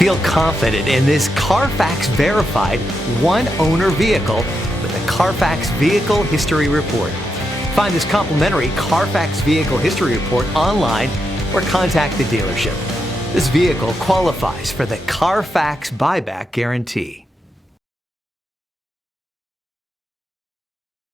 Feel confident in this Carfax verified one-owner vehicle with a Carfax Vehicle History Report. Find this complimentary Carfax Vehicle History Report online or contact the dealership. This vehicle qualifies for the Carfax Buyback Guarantee.